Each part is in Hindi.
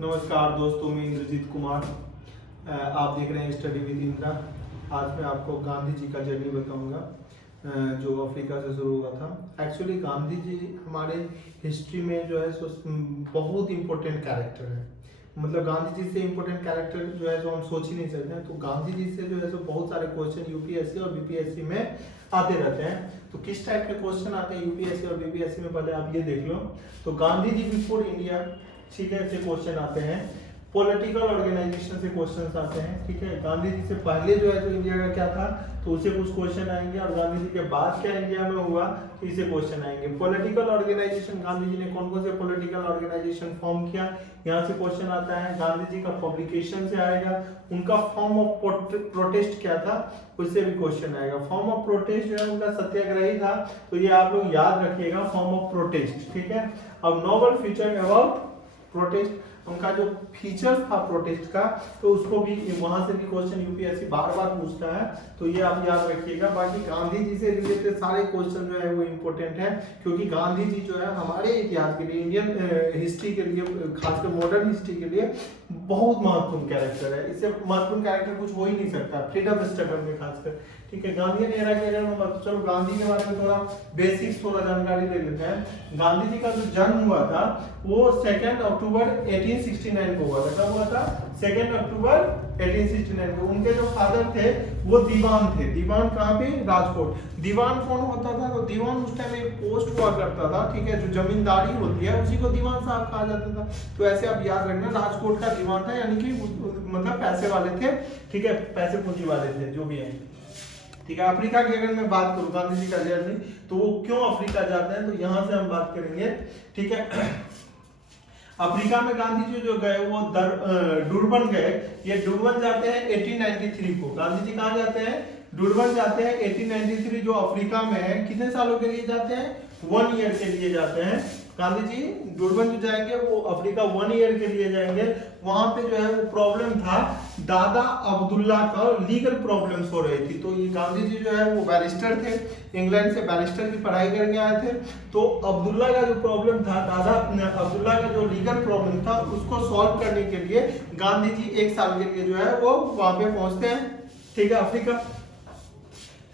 नमस्कार दोस्तों, मैं इंद्रजीत कुमार। आप देख रहे हैं स्टडी विद इंद्रा। आज मैं आपको गांधी जी का जर्नी बताऊंगा जो अफ्रीका से शुरू हुआ था। एक्चुअली गांधी जी हमारे हिस्ट्री में जो है सो बहुत इंपॉर्टेंट कैरेक्टर है। मतलब गांधी जी से इंपॉर्टेंट कैरेक्टर जो है जो हम सोच ही नहीं सकते हैं। तो गांधी जी से जो है सो बहुत सारे क्वेश्चन यूपीएससी और बीपीएससी में आते रहते हैं। तो किस टाइप के क्वेश्चन आते हैं यूपीएससी और बीपीएससी में, पहले आप ये देख लो। तो गांधी जी बिफोर इंडिया, ठीक है, से क्वेश्चन आते हैं। पॉलिटिकल ऑर्गेनाइजेशन से क्वेश्चंस आते हैं, ठीक है। गांधी जी से पहले जो है तो इंडिया का क्या था, तो उसे कुछ क्वेश्चन आएंगे, और गांधी जी के बाद क्या इंडिया में हुआ तो इसे क्वेश्चन आएंगे। पॉलिटिकल ऑर्गेनाइजेशन, गांधी जी ने कौन कौन से पॉलिटिकल ऑर्गेनाइजेशन फॉर्म किया, यहाँ से क्वेश्चन आता है। गांधी जी का पब्लिकेशन से आएगा, उनका फॉर्म ऑफ प्रोटेस्ट क्या था, उससे भी क्वेश्चन आएगा। फॉर्म ऑफ प्रोटेस्ट जो है उनका सत्याग्रही था, तो ये आप लोग याद रखिएगा, फॉर्म ऑफ प्रोटेस्ट, ठीक है। अब नोबल फीचर अबाउट प्रोटेस्ट, उनका जो फीचर था प्रोटेस्ट का, तो उसको भी वहां से भी क्वेश्चन यूपीएससी बार बार पूछता है, तो ये आप याद रखिएगा। बाकी गांधी जी से रिलेटेड सारे क्वेश्चन जो है वो इंपॉर्टेंट है, क्योंकि गांधी जी जो है हमारे इतिहास के लिए, इंडियन हिस्ट्री के लिए, खासकर मॉडर्न हिस्ट्री के लिए बहुत महत्वपूर्ण कैरेक्टर है। इससे महत्वपूर्ण कैरेक्टर कुछ हो ही नहीं सकता फ्रीडम स्ट्रगल में खासकर, ठीक है। गांधीयन एरा के अगर हम चलो गांधी के बारे में थोड़ा बेसिक थोड़ा जानकारी ले लेते हैं। गांधी जी का जो जन्म हुआ था वो 2 अक्टूबर 1869 को हुआ था। कब हुआ था? 2 अक्टूबर 1869 को। उनके जो फादर थे वो दीवान थे। दीवान कहाँ पे? राजकोट। दीवान कौन होता था? तो दीवान उस टाइम एक पोस्ट हुआ करता था, ठीक है, जो जमींदारी होती है उसी को दीवान साहब कहा जाता था। तो ऐसे आप याद रखना, राजकोट का दीवान था, यानी कि मतलब पैसे वाले थे, ठीक है, पैसे पूंजी वाले थे, जो भी है, ठीक है। अफ्रीका की अगर मैं बात करूं गांधी जी का जर्नी, तो वो क्यों अफ्रीका जाते हैं, तो यहां से हम बात करेंगे, ठीक है। अफ्रीका में गांधी जी जो गए वो डुरबन गए। ये डुरबन जाते हैं 1893 को। गांधी जी कहां जाते हैं? डुरबन जाते हैं 1893, जो अफ्रीका में है। कितने सालों के लिए जाते हैं? 1 ईयर के लिए जाते हैं। गांधी जी डुरबन जो जाएंगे वो अफ्रीका 1 ईयर के लिए जाएंगे। वहां पे जो है वो प्रॉब्लम था, दादा अब्दुल्ला का लीगल प्रॉब्लम्स हो रही थी। तो ये गांधी जी जो है वो बैरिस्टर थे, इंग्लैंड से बैरिस्टर की पढ़ाई करके आए थे। तो अब्दुल्ला का जो प्रॉब्लम था, दादा अब्दुल्ला का जो लीगल प्रॉब्लम था, उसको सॉल्व करने के लिए गांधी जी 1 साल के लिए जो है वो वहां पे पहुंचते हैं, ठीक है, अफ्रीका।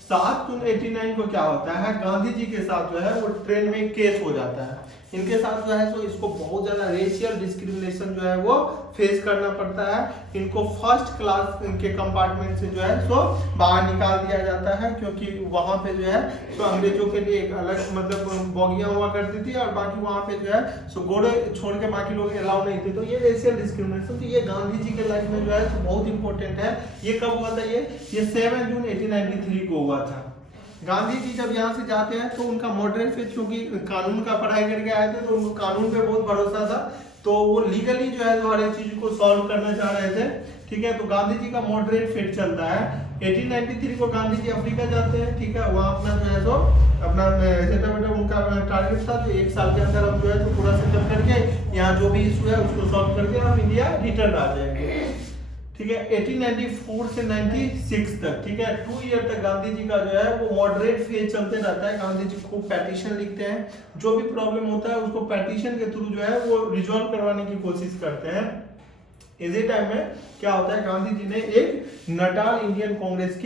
7 जून 1889 को क्या होता है, गांधी जी के साथ जो है वो ट्रेन में केस हो जाता है। इनके साथ जो है तो इसको बहुत ज्यादा रेशियल डिस्क्रिमिनेशन जो है वो फेस करना पड़ता है। इनको फर्स्ट क्लास के कंपार्टमेंट से जो है सो बाहर निकाल दिया जाता है, क्योंकि वहां पे जो है तो अंग्रेजों के लिए एक अलग मतलब बोगियां हुआ करती थी, और बाकी वहां पे जो है सो घोड़े छोड़ के बाकी लोग अलाउ नहीं थे। तो ये रेशियल डिस्क्रिमिनेशन, तो ये गांधी जी के लाइफ में जो है तो बहुत इंपॉर्टेंट है। ये कब हुआ था? ये 7 जून 1893 को हुआ था। गांधी जी जब यहाँ से जाते हैं तो उनका मॉडरेट फेज, क्योंकि कानून का पढ़ाई करके आए थे तो उनको कानून पे बहुत भरोसा था, तो वो लीगली जो है तो हर एक चीज को सॉल्व करना चाह रहे थे, ठीक है। तो गांधी जी का मॉडरेट फेज चलता है। 1893 को गांधी जी अफ्रीका जाते हैं, ठीक है। वहाँ अपना जो है तो अपना सेटअप उनका टारगेट था, जो 1 साल के अंदर हम जो है तो पूरा सेटअप करके यहाँ जो भी इशू है उसको सॉल्व करके हम इंडिया रिटर्न आ जाएंगे, ठीक है। 1894 से 96 तक, ठीक है, 2 ईयर तक गांधी जी का जो है वो मॉडरेट फेज चलते रहता है। गांधी जी खूब पेटिशन लिखते हैं, जो भी प्रॉब्लम होता है उसको पेटिशन के थ्रू जो है वो रिजॉल्व करवाने की कोशिश करते हैं। इसी टाइम में क्या होता है, गांधी जी ने एक नटाल इंडियन कांग्रेस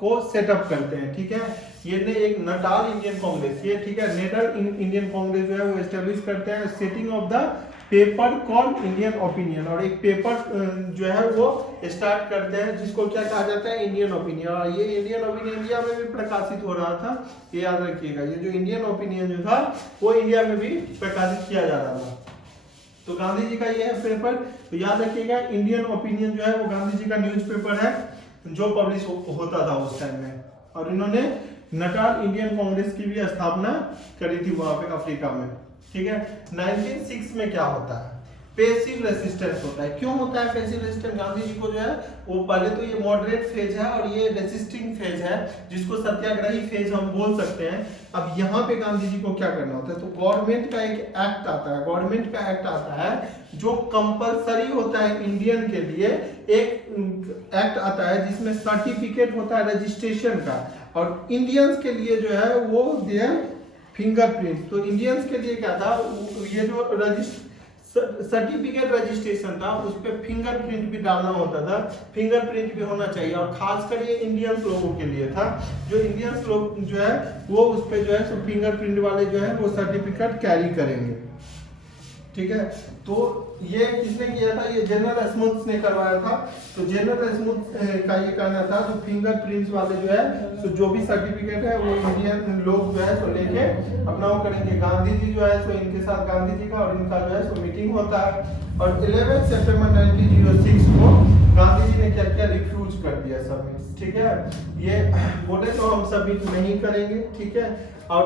को सेटअप करते हैं, ठीक है। ये ने एक नटाल इंडियन कांग्रेस, ये ठीक है, नेटल इंडियन कांग्रेस जो है वो एस्टेब्लिश करते हैं। Setting of the paper called Indian opinion, और एक पेपर जो है वो स्टार्ट करते हैं जिसको क्या कहा जाता है? Indian opinion. और ये इंडियन ओपिनियन इंडिया में भी प्रकाशित हो रहा था, ये याद रखिएगा। ये जो इंडियन ओपिनियन जो था वो इंडिया में भी प्रकाशित किया जा रहा था। तो गांधी जी का ये है पेपर, तो याद रखिएगा, इंडियन ओपिनियन जो है वो गांधी जी का न्यूज़पेपर है जो पब्लिश होता था उस टाइम में। और इन्होंने नटाल इंडियन कांग्रेस की भी स्थापना करी थी वहां पे अफ्रीका में, ठीक है। 1906 में क्या होता है? पैसिव रेसिस्टेंस होता है। क्यों होता है पैसिव रेसिस्टेंस? गांधी जी को जो है वो पहले तो ये मॉडरेट फेज है और ये रेसिस्टिंग फेज है, जिसको सत्याग्रही फेज हम बोल सकते हैं। अब यहाँ पे गांधी जी को क्या करना होता है, तो गवर्नमेंट का एक एक्ट आता है, गवर्नमेंट का एक्ट आता है जो कंपलसरी होता है इंडियन के लिए। एक एक्ट आता है जिसमें सर्टिफिकेट होता है रजिस्ट्रेशन का, और इंडियंस के लिए जो है वो देयर फिंगरप्रिंट। तो इंडियंस के लिए क्या था, ये जो सर्टिफिकेट रजिस्ट्रेशन था, उस पर फिंगरप्रिंट भी डालना होता था, फिंगरप्रिंट भी होना चाहिए, और खासकर ये इंडियंस लोगों के लिए था। जो इंडियंस लोग जो है वो उस पे जो है सो फिंगरप्रिंट वाले जो है वो सर्टिफिकेट कैरी करेंगे, ठीक है। तो ये किसने किया था? ये जनरल स्मूथ्स ने करवाया था। तो जनरल स्मूथ का ये कहना था जो फिंगरप्रिंट्स वाले जो है तो जो भी सर्टिफिकेट है वो इंडियन लोग जो है तो लेके अपना वो करेंगे। गांधी जी जो है तो इनके साथ गांधी जी का और इनका जो है तो मीटिंग होता है, और 11 सितंबर 1906 को गांधी जी ने क्या किया? रिफ्यूज कर दिया सबमिट, ठीक है। ये बोले तो हम सबमिट नहीं करेंगे, ठीक है। और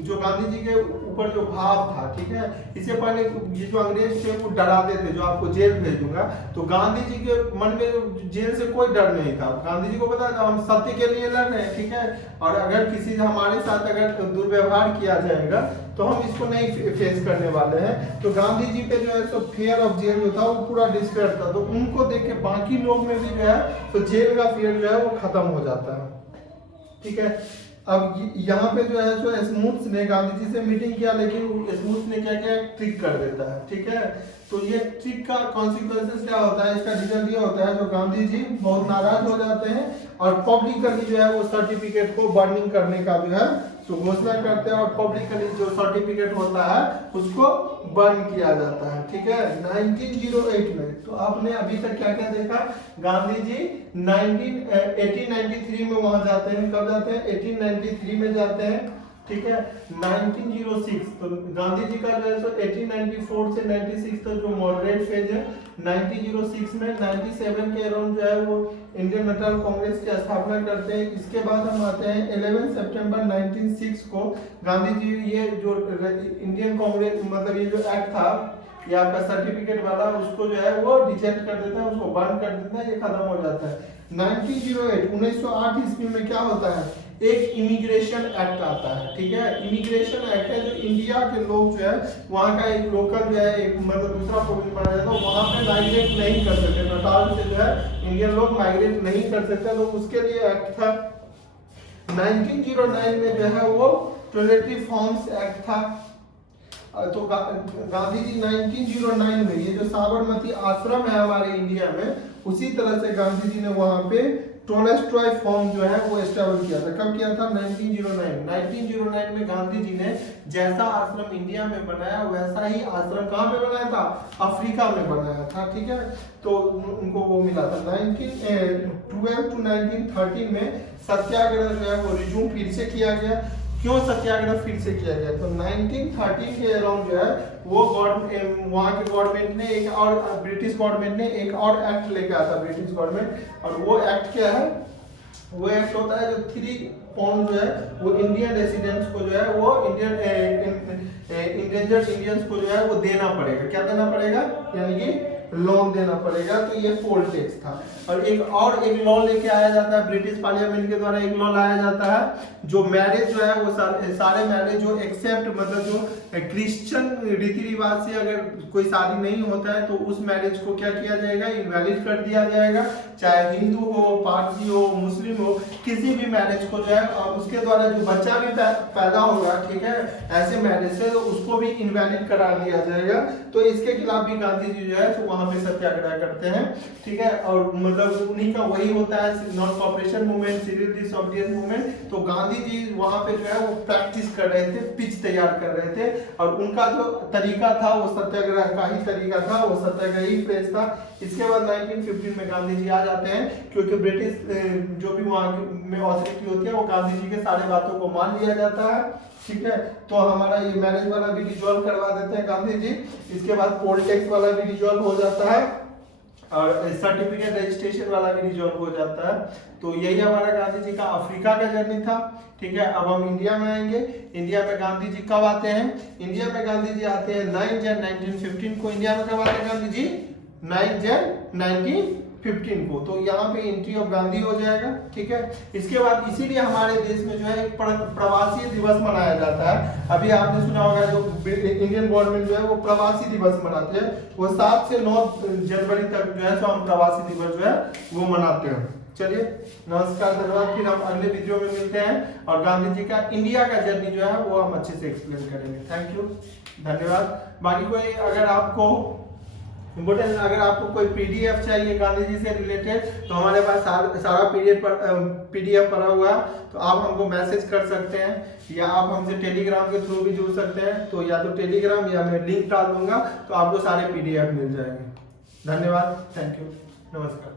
जो गांधी जी के ऊपर जो भाव था, ठीक है, इससे पहले ये जो अंग्रेज थे वो डराते थे जो आपको जेल भेज दूंगा, तो गांधी जी के मन में जेल से कोई डर नहीं था। गांधी जी को पता था हम सत्य के लिए लड़ रहे हैं, ठीक है, और अगर किसी हमारे साथ अगर दुर्व्यवहार किया जाएगा तो हम इसको नहीं फेस करने वाले हैं। तो गांधी जी पे जो है सो फियर ऑफ जेल जो था वो पूरा डिस्पेयर था, तो उनको देख के बाकी लोग में भी जो है तो जेल का फियर जो है वो खत्म हो जाता है, ठीक है। अब यहाँ पे जो है सो स्मूथ्स ने गांधी जी से मीटिंग किया, लेकिन स्मूथ्स ने क्या किया? ट्रिक कर देता है, ठीक है। तो ये ट्रिक का कॉन्सिक्वेंसेस क्या होता है? इसका रिजल्ट ये होता है जो गांधी जी बहुत नाराज हो जाते हैं और पब्लिकली जो है वो सर्टिफिकेट को बर्निंग करने का जो है तो घोषणा करते हैं, और पब्लिकली जो सर्टिफिकेट होता है उसको बर्न किया जाता है, ठीक है, 1908 में। तो आपने अभी तक क्या क्या देखा? गांधी जी 1893 में वहां जाते हैं। कब जाते हैं? 1893 में जाते हैं, ठीक है। 1906 तो गांधी जी का जो है सो 1894 से 96 तक जो मॉडरेट फेज है। 1906 में 97 के अराउंड जो है वो इंडियन नेशनल कांग्रेस की स्थापना करते हैं। इसके बाद हम आते हैं 11 सितंबर 1906 को गांधी जी ये जो इंडियन कांग्रेस मतलब ये जो एक्ट था या आपका सर्टिफिकेट वाला उसको जो है वो रिजेक्ट कर देता है, उसको बंद कर देता है, ये खत्म हो जाता है। 1908 ईस्वी में क्या होता है? एक इमिग्रेशन एक्ट आता है, ठीक है। इमिग्रेशन एक्ट है जो इंडिया के लोग जो है वहाँ का एक लोकल जो है एक मतलब दूसरा प्रोविंस बना जाता है, वहाँ पे माइग्रेट नहीं कर सकते, नेपाल से जो है इंडियन लोग माइग्रेट नहीं कर सकते, तो उसके लिए एक्ट था। 1909 में जो है वो टॉयलेटरी फॉर्म्स एक्ट था। तो गांधी जी 1909 में ये जो साबरमती आश्रम है हमारे इंडिया में, उसी तरह से गांधी जी ने वहां पे टोलेस्टॉय फॉर्म जो है वो एस्टैब्लिश किया था। कब किया था? 1909 में गांधी जी ने जैसा आश्रम इंडिया में बनाया वैसा ही आश्रम कहाँ में बनाया था? अफ्रीका में बनाया था, ठीक है। तो उनको वो मिला था। 1912 to 1913 में सत्याग्रह जो है वो रिज्यूम फिर से किया गया। क्यों सत्याग्रह फिर से किया गया? तो 1913 के अराउंड जो है वो वहाँ के गवर्नमेंट ने एक और ब्रिटिश गवर्नमेंट ने एक और एक्ट लेके आया था ब्रिटिश गवर्नमेंट, और वो एक्ट क्या है? वो एक्ट होता है जो 3 पाउंड जो है वो इंडियन रेसिडेंट्स को जो है वो इंडेंजर्ड इंडियंस को जो है वो देना पड़ेगा। क्या देना पड़ेगा? यानी कि लोन देना पड़ेगा। तो ये पोल टैक्स था। और एक लॉ लेके आया जाता है ब्रिटिश पार्लियामेंट के द्वारा, एक लॉ लाया जाता है जो मैरिज जो है वो सारे मैरिज जो एक्सेप्ट मतलब जो क्रिश्चियन रीति रिवाज से अगर कोई शादी नहीं होता है तो उस मैरिज को क्या किया जाएगा? इनवैलिड कर दिया जाएगा। चाहे हिंदू हो, पारसी हो, मुस्लिम हो, किसी भी मैरिज को जो है उसके द्वारा जो बच्चा भी पैदा होगा, ठीक है, ऐसे मैरिज से तो उसको भी इनवैलिड करा दिया जाएगा। तो इसके खिलाफ भी गांधी जी जो है तो वहां पे सत्याग्रह करते हैं, ठीक है। और मतलब उन्हीं का वही होता है non cooperation movement, civil disobedience movement. तो गांधी जी वहां पे जो है वो प्रैक्टिस कर रहे थे, पिच तैयार कर रहे थे, और उनका जो तरीका था वो सत्याग्रह का ही तरीका था, वो सत्याग्रह ही फेज था। इसके बाद 1915 में गांधी जी आ जाते हैं, क्योंकि ब्रिटिश जो भी वहां में ऑथोरिटी होती है वो गांधी जी के सारे बातों को मान लिया जाता है, ठीक है। तो हमारा ये मैरिज वाला भी डिसॉल्व करवा देते हैं गांधी जी। इसके बाद पोल टैक्स वाला भी डिसॉल्व हो जाता है, और सर्टिफिकेट रजिस्ट्रेशन वाला भी डिसॉल्व हो जाता है। तो यही हमारा गांधी जी का अफ्रीका का जर्नी था, ठीक है। अब हम इंडिया में आएंगे। इंडिया में गांधी जी कब आते हैं? इंडिया में गांधी जी आते हैं 9 जन 1915 को। इंडिया में कब आते हैं गांधी जी? 9 जन 1915 को। तो यहाँ पे एंट्री ऑफ गांधी हो जाएगा, ठीक है। इसके बाद इसीलिए हमारे देश में जो है एक प्रवासी दिवस मनाया जाता है। अभी आपने सुना होगा जो इंडियन गवर्नमेंट जो है वो प्रवासी दिवस मनाते हैं, वो 7 से 9 जनवरी तक जो है तो हम प्रवासी दिवस जो है वो मनाते हैं। चलिए, नमस्कार, धन्यवाद। फिर हम अगले वीडियो में मिलते हैं और गांधी जी का इंडिया का जर्नी जो है वो हम अच्छे से एक्सप्लेन करेंगे। Thank you. धन्यवाद। बाकी कोई अगर आपको इम्पोर्टेंट, अगर आपको कोई पीडीएफ चाहिए गांधी जी से रिलेटेड, तो हमारे पास सारा पीडीएफ पड़ा हुआ है, तो आप हमको मैसेज कर सकते हैं या आप हमसे टेलीग्राम के थ्रू भी जुड़ सकते हैं। तो या तो टेलीग्राम या मैं लिंक डाल दूंगा, तो आपको सारे पीडीएफ मिल जाएंगे। धन्यवाद, थैंक यू, नमस्कार।